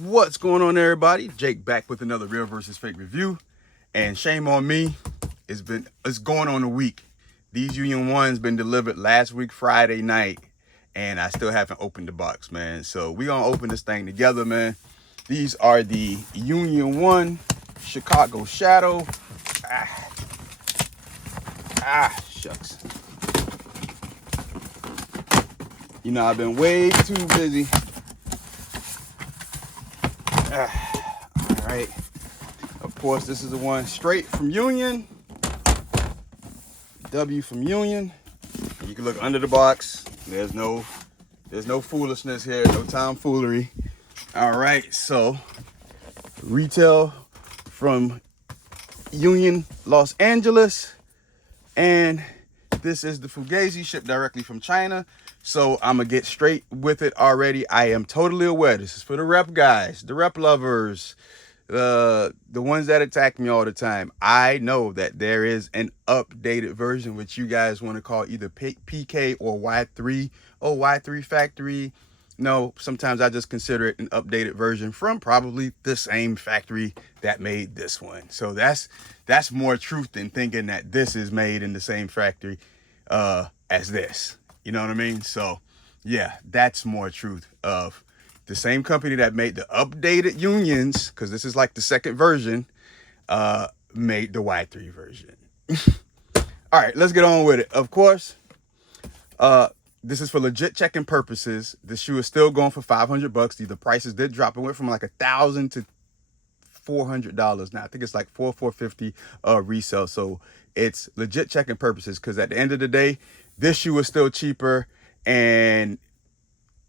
What's going on, everybody? Jake back with another real versus fake review, and shame on me. It's going on a week. These Union Ones been delivered last week Friday night, and I still haven't opened the box, man. So we gonna open this thing together, man. These are the Union One Chicago Shadow. Shucks. You know, I've been way too busy. All right. Of course, this is the one straight from Union. W from Union. You can look under the box. There's no foolishness here, no tomfoolery. All right, so retail from Union, Los Angeles, and this is the Fugazi shipped directly from China. So I'm gonna get straight with it already. I am totally aware this is for the rep guys, the rep lovers, the ones that attack me all the time. I know that there is an updated version, which you guys want to call either PK or Y3. Oh, Y3 factory. No, sometimes I just consider it an updated version from probably the same factory that made this one. So that's more truth than thinking that this is made in the same factory as this. You know what I mean? So yeah, that's more truth of the same company that made the updated Unions, because this is like the second version, made the Y3 version. All right, let's get on with it. Of course, this is for legit checking purposes. The shoe is still going for $500. The prices did drop. It went from like $1,000 to $400 now. I think it's like $450 resale. So it's legit checking purposes, because at the end of the day, this shoe is still cheaper. And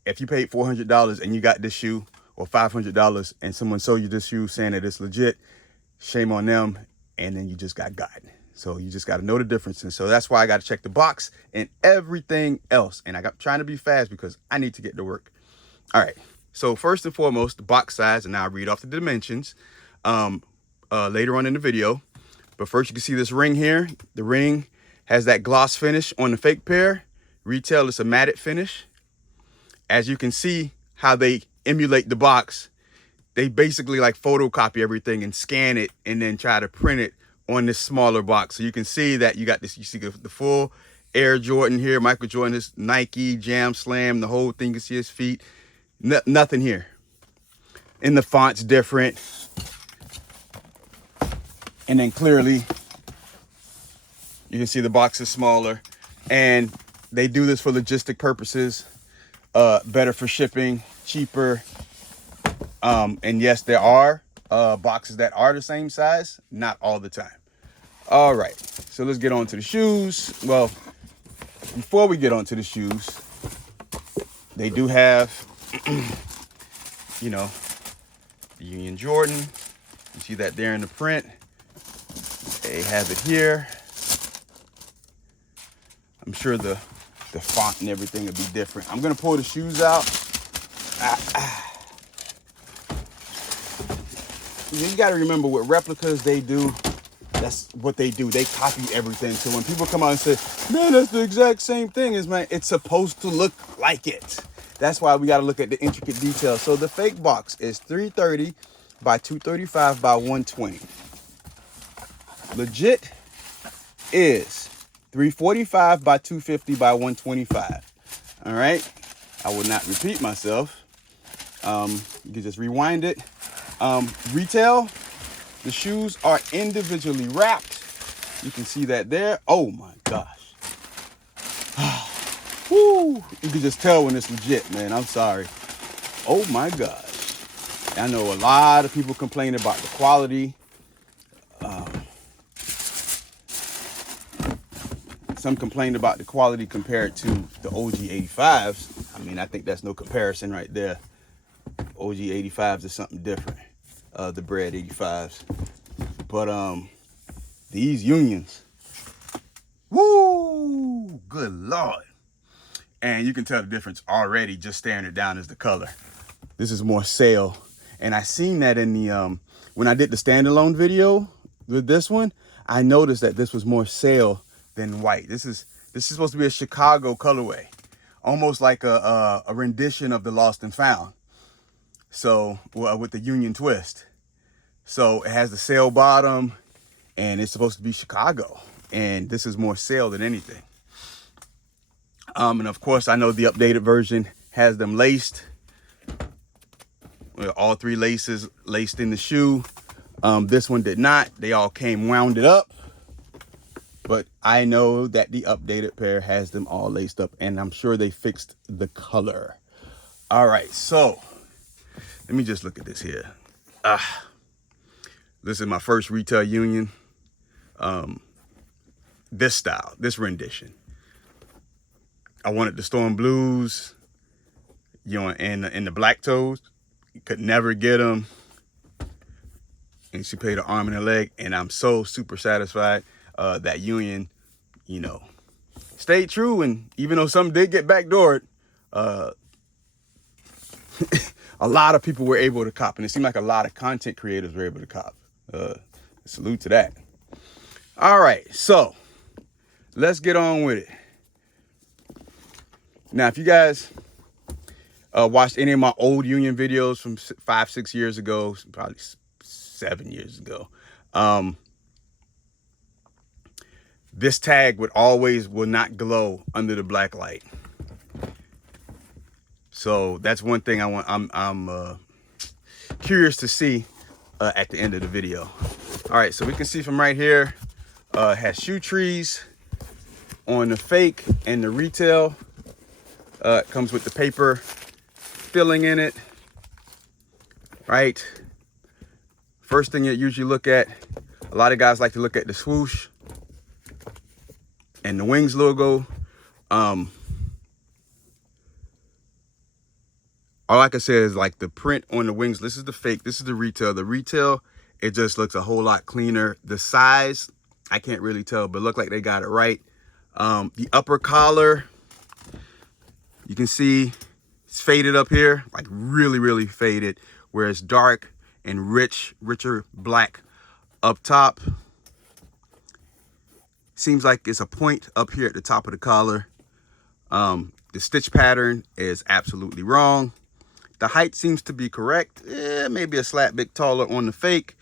if you paid $400 and you got this shoe, or $500, and someone sold you this shoe saying that it's legit, shame on them. And then you just got gotten. So you just got to know the difference. And so that's why I got to check the box and everything else. And I got trying to be fast because I need to get to work. All right. So first and foremost, the box size, and I'll read off the dimensions later on in the video. But first, you can see this ring here. The ring has that gloss finish on the fake pair. Retail is a matted finish. As you can see how they emulate the box, they basically like photocopy everything and scan it and then try to print it on this smaller box. So you can see that you got this, you see the full Air Jordan here, Michael Jordan, this Nike, Jam Slam, the whole thing. You can see his feet. Nothing here. And the font's different. And then clearly, you can see the box is smaller. And they do this for logistic purposes. Better for shipping, cheaper. And yes, there are boxes that are the same size, not all the time. All right, so let's get on to the shoes. Well, before we get on to the shoes, they do have, you know, the Union Jordan. You see that there in the print. They have it here. I'm sure the font and everything will be different. I'm gonna pull the shoes out. You gotta remember, with replicas, they do, that's what they do. They copy everything. So when people come out and say, man, that's the exact same thing as mine, it's supposed to look like it. That's why we gotta look at the intricate details. So the fake box is 330 by 235 by 120. Legit is 345 by 250 by 125. All right, I will not repeat myself. You can just rewind it. Retail, the shoes are individually wrapped. You can see that there. Oh my gosh. Woo. You can just tell when it's legit, man. I'm sorry. Oh my gosh. I know a lot of people complain about the quality. Some complained about the quality compared to the OG 85s. I mean, I think that's no comparison right there. OG 85s is something different. The bread 85s. But these Unions, woo, good Lord. And you can tell the difference already just staring it down as the color. This is more sail. And I seen that in the, when I did the standalone video with this one, I noticed that this was more sail than white. This is supposed to be a Chicago colorway, almost like a rendition of the Lost and Found. So, well, with the Union twist. So it has the sail bottom, and it's supposed to be Chicago. And this is more sail than anything. And of course, I know the updated version has them laced. All 3 laces laced in the shoe. This one did not. They all came wounded up. But I know that the updated pair has them all laced up, and I'm sure they fixed the color. All right, so let me just look at this here. This is my first retail Union. This style, this rendition. I wanted the Storm Blues, you know, and the black toes. You could never get them. And she paid an arm and a leg, and I'm so super satisfied that Union, you know, stayed true. And even though some did get backdoored, a lot of people were able to cop, and it seemed like a lot of content creators were able to cop. Salute to that. All right, so let's get on with it. Now, if you guys watched any of my old Union videos from 5-6 years ago, probably 7 years ago, this tag will not glow under the black light. So that's one thing I'm curious to see at the end of the video. All right, so we can see from right here, it has shoe trees on the fake and the retail. It comes with the paper filling in it, right? First thing you usually look at, a lot of guys like to look at the swoosh and the Wings logo. All I can say is like the print on the Wings. This is the fake, this is the retail. The retail, it just looks a whole lot cleaner. The size, I can't really tell, but look like they got it right. The upper collar, you can see it's faded up here, like really, really faded, where it's dark and richer black up top. Seems like it's a point up here at the top of the collar. The stitch pattern is absolutely wrong. The height seems to be correct. Maybe a slap bit taller on the fake.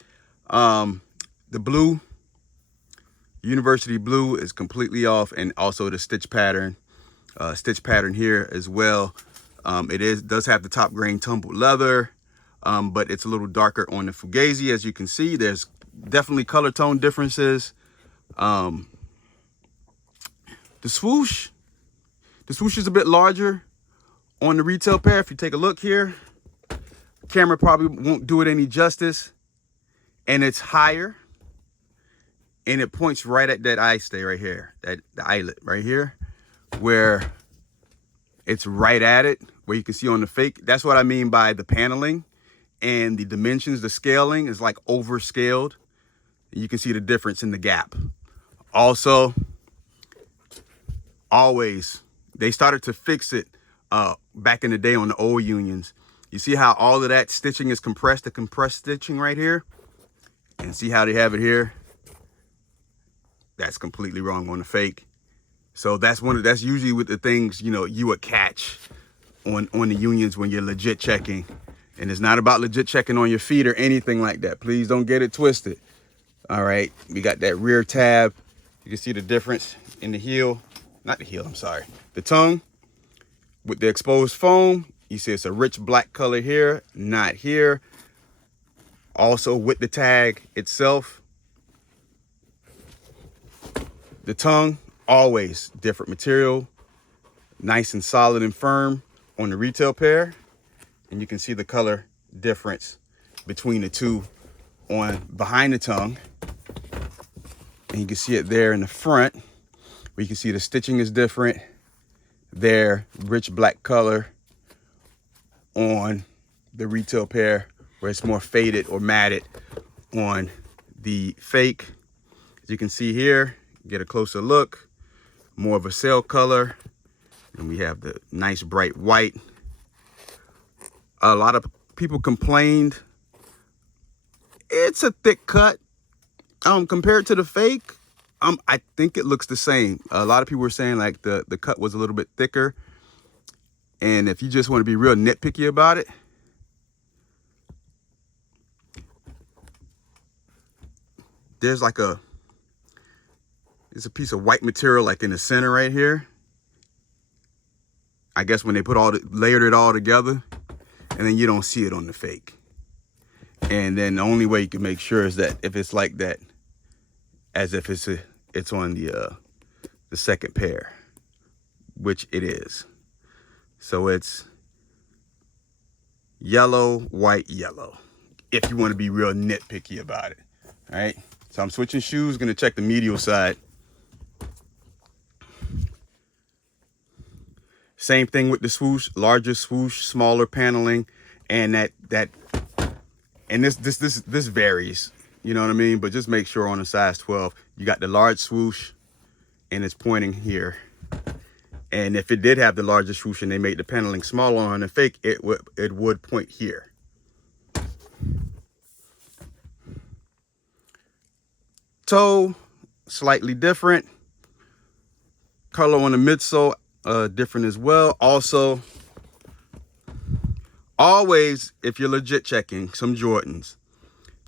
The blue, University blue, is completely off, and also the stitch pattern here as well. It does have the top grain tumbled leather, but it's a little darker on the Fugazi. As you can see, there's definitely color tone differences. The swoosh is a bit larger on the retail pair. If you take a look here, camera probably won't do it any justice, and it's higher, and it points right at that eye stay right here, the eyelet right here, where it's right at it, where you can see on the fake. That's what I mean by the paneling and the dimensions. The scaling is like overscaled. You can see the difference in the gap. Also, always, they started to fix it back in the day on the old Unions. You see how all of that stitching is compressed, the compressed stitching right here? And see how they have it here? That's completely wrong on the fake. So that's usually with the things, you know, you would catch on the Unions when you're legit checking. And it's not about legit checking on your feet or anything like that. Please don't get it twisted. All right, we got that rear tab. You can see the difference in the heel, not the heel, I'm sorry. The tongue with the exposed foam. You see it's a rich black color here, not here. Also with the tag itself. The tongue, always different material, nice and solid and firm on the retail pair. And you can see the color difference between the two on behind the tongue. And you can see it there in the front, where you can see the stitching is different. There, rich black color on the retail pair, where it's more faded or matted on the fake. As you can see here, get a closer look, more of a sail color. And we have the nice bright white. A lot of people complained it's a thick cut. Compared to the fake, I think it looks the same. A lot of people were saying like the cut was a little bit thicker. And if you just want to be real nitpicky about it, there's like it's a piece of white material like in the center right here. I guess when they layered it all together, and then you don't see it on the fake. And then the only way you can make sure is that if it's like that, as if it's on the second pair, which it is. So it's yellow, white, yellow, if you want to be real nitpicky about it. All right, so I'm switching shoes, gonna check the medial side. Same thing with the swoosh, larger swoosh, smaller paneling, and this varies, you know what I mean? But just make sure on a size 12, you got the large swoosh and it's pointing here. And if it did have the larger swoosh and they made the paneling smaller on the fake, it would point here. Toe, slightly different. Color on the midsole, different as well. Also, always, if you're legit checking some Jordans,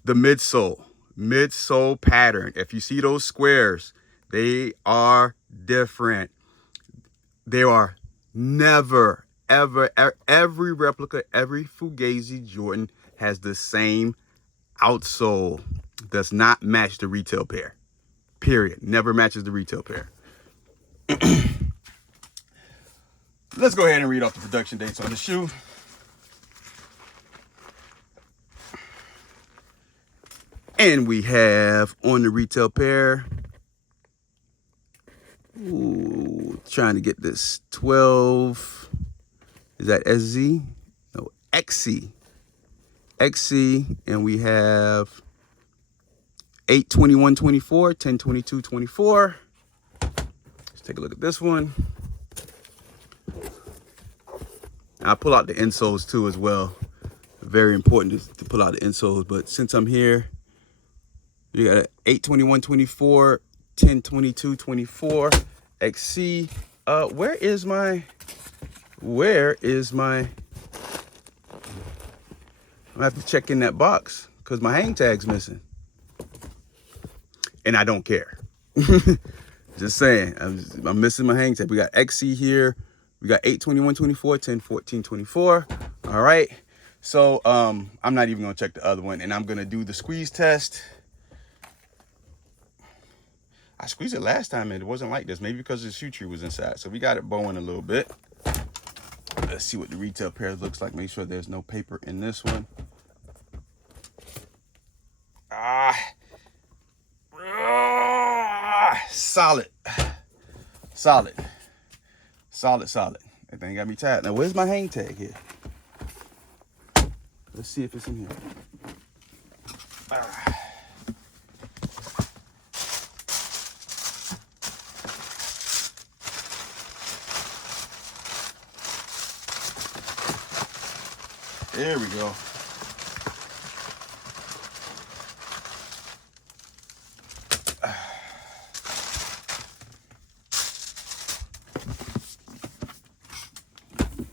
the midsole pattern, if you see those squares, they are different. They are never, ever, every replica, every Fugazi Jordan has the same outsole. Does not match the retail pair. Period. Never matches the retail pair. Let's go ahead and read off the production dates on the shoe. And we have on the retail pair, trying to get this 12, is that SZ? No, XC. XC, and we have 8/21/24, 10/22/24. Let's take a look at this one. I'll pull out the insoles too as well. Very important to pull out the insoles, but since I'm here, you got 8/21/24, 10/22/24, XC. Where is my? I have to check in that box because my hang tag's missing. And I don't care. Just saying, I'm missing my hang tag. We got XC here. We got 8/21/24, 10/14/24. All right. So I'm not even gonna check the other one, and I'm gonna do the squeeze test. I squeezed it last time and it wasn't like this. Maybe because the shoe tree was inside. So we got it bowing a little bit. Let's see what the retail pair looks like. Make sure there's no paper in this one. Solid. That thing got me tired. Now, where's my hang tag here? Let's see if it's in here. There we go.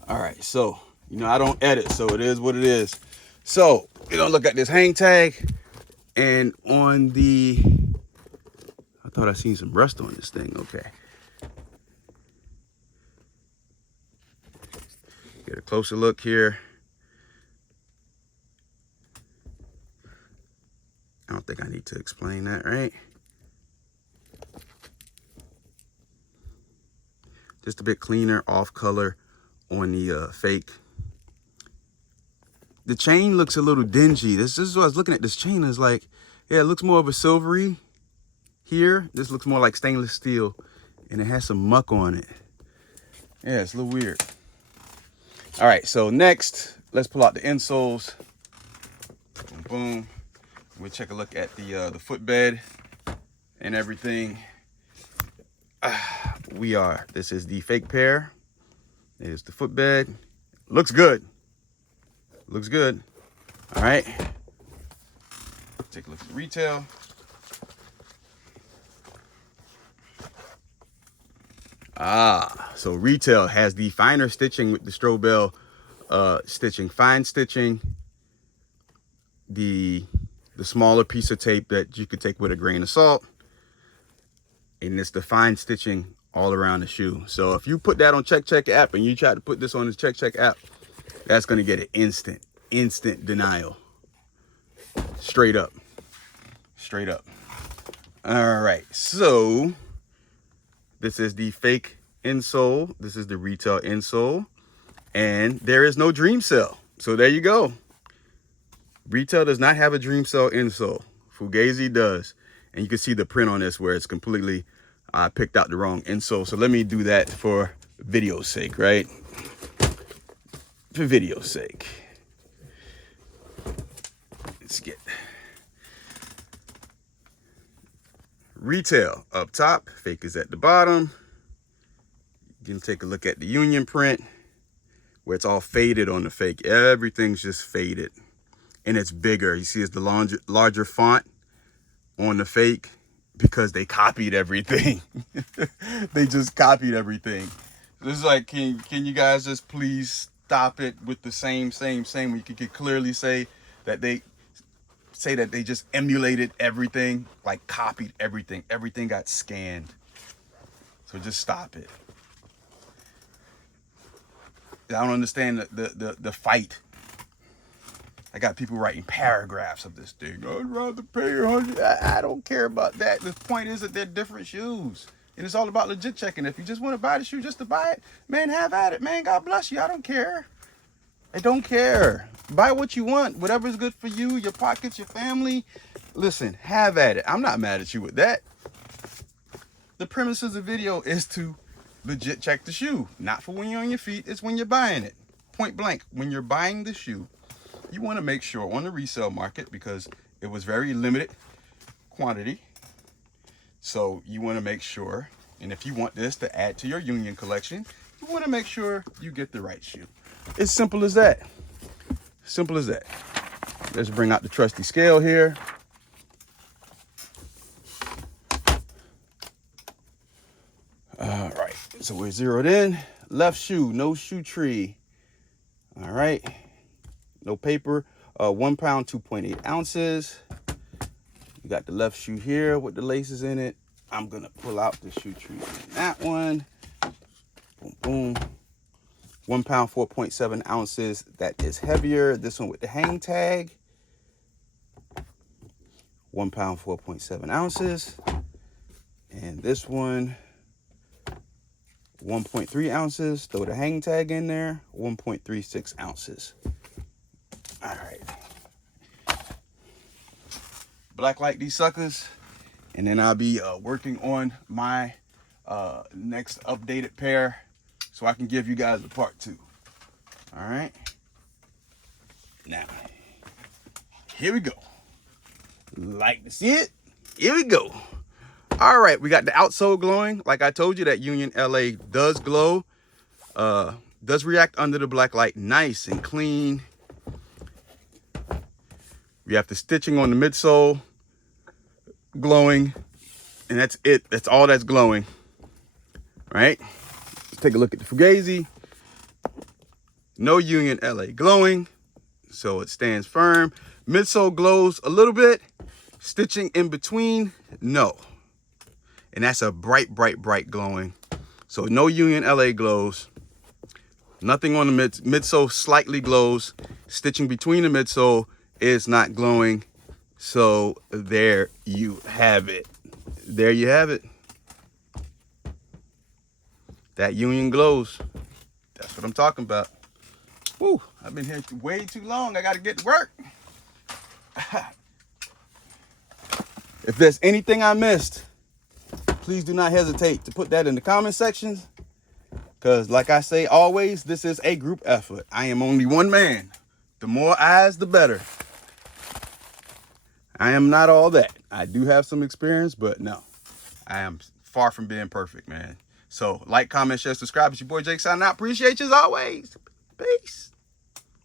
All right, so, I don't edit, so it is what it is. So, we're gonna look at this hang tag, and on the, I thought I seen some rust on this thing, okay. Get a closer look here. I don't think I need to explain that, right? Just a bit cleaner, off color on the fake. The chain looks a little dingy. This is what I was looking at. This chain is like, yeah, it looks more of a silvery here. This looks more like stainless steel, and it has some muck on it. Yeah, it's a little weird. All right, so next, let's pull out the insoles. Boom, boom. We'll take a look at the footbed and everything. This is the fake pair. There's the footbed. Looks good. Looks good. All right. Take a look at the retail. So retail has the finer stitching with the Strobel stitching, fine stitching. The the smaller piece of tape that you could take with a grain of salt. And it's the fine stitching all around the shoe. So if you put that on Check app and you try to put this on the Check app, that's going to get an instant denial. Straight up. All right, so this is the fake insole. This is the retail insole, and there is no dream cell. So there you go. Retail does not have a dream cell insole. Fugazi does. And you can see the print on this where it's completely picked out the wrong insole. So let me do that for video's sake, right? For video's sake. Let's get retail up top, fake is at the bottom. You can take a look at the union print where it's all faded on the fake. Everything's just faded and it's bigger. You see it's the larger font on the fake because they copied everything. They just copied everything. This is like, can you guys just please stop it with the same? You could clearly say that they just emulated everything, like copied everything. Everything got scanned. So just stop it. I don't understand the fight. I got people writing paragraphs of this thing. I'd rather pay $100. I don't care about that. The point is that they're different shoes. And it's all about legit checking. If you just want to buy the shoe just to buy it, man, have at it, man. God bless you. I don't care. I don't care. Buy what you want. Whatever's good for you, your pockets, your family. Listen, have at it. I'm not mad at you with that. The premise of the video is to legit check the shoe. Not for when you're on your feet. It's when you're buying it. Point blank. When you're buying the shoe, you want to make sure on the resale market, because it was very limited quantity. So you want to make sure, and if you want this to add to your union collection, you want to make sure you get the right shoe. It's simple as that. Simple as that. Let's bring out the trusty scale here. All right, so we're zeroed in. Left shoe, no shoe tree. All right, no paper. 1 pound, 2.8 ounces. You got the left shoe here with the laces in it. I'm gonna pull out the shoe tree in that one. Boom, boom. 1 pound, 4.7 ounces. That is heavier. This one with the hang tag. 1 pound, 4.7 ounces. And this one, 1.3 ounces. Throw the hang tag in there. 1.36 ounces. All right. Black light these suckers. And then I'll be working on my next updated pair, so I can give you guys a part 2. All right. Now, here we go. Like to see it? Here we go. All right, we got the outsole glowing. Like I told you, that Union LA does glow. Does react under the black light nice and clean. We have the stitching on the midsole glowing, and that's it. That's all that's glowing. Right? Let's take a look at the Fugazi. No Union LA glowing, so it stands firm. Midsole glows a little bit. Stitching in between, no. And that's a bright glowing. So no Union LA glows. Nothing on the midsole slightly glows. Stitching between the midsole is not glowing. So there you have it. There you have it. That Union glows. That's what I'm talking about. Whew, I've been here way too long. I got to get to work. If there's anything I missed, please do not hesitate to put that in the comment sections. Because like I say always, this is a group effort. I am only one man. The more eyes, the better. I am not all that. I do have some experience, but no. I am far from being perfect, man. So like, comment, share, subscribe. It's your boy Jake signing out. Appreciate you as always. Peace.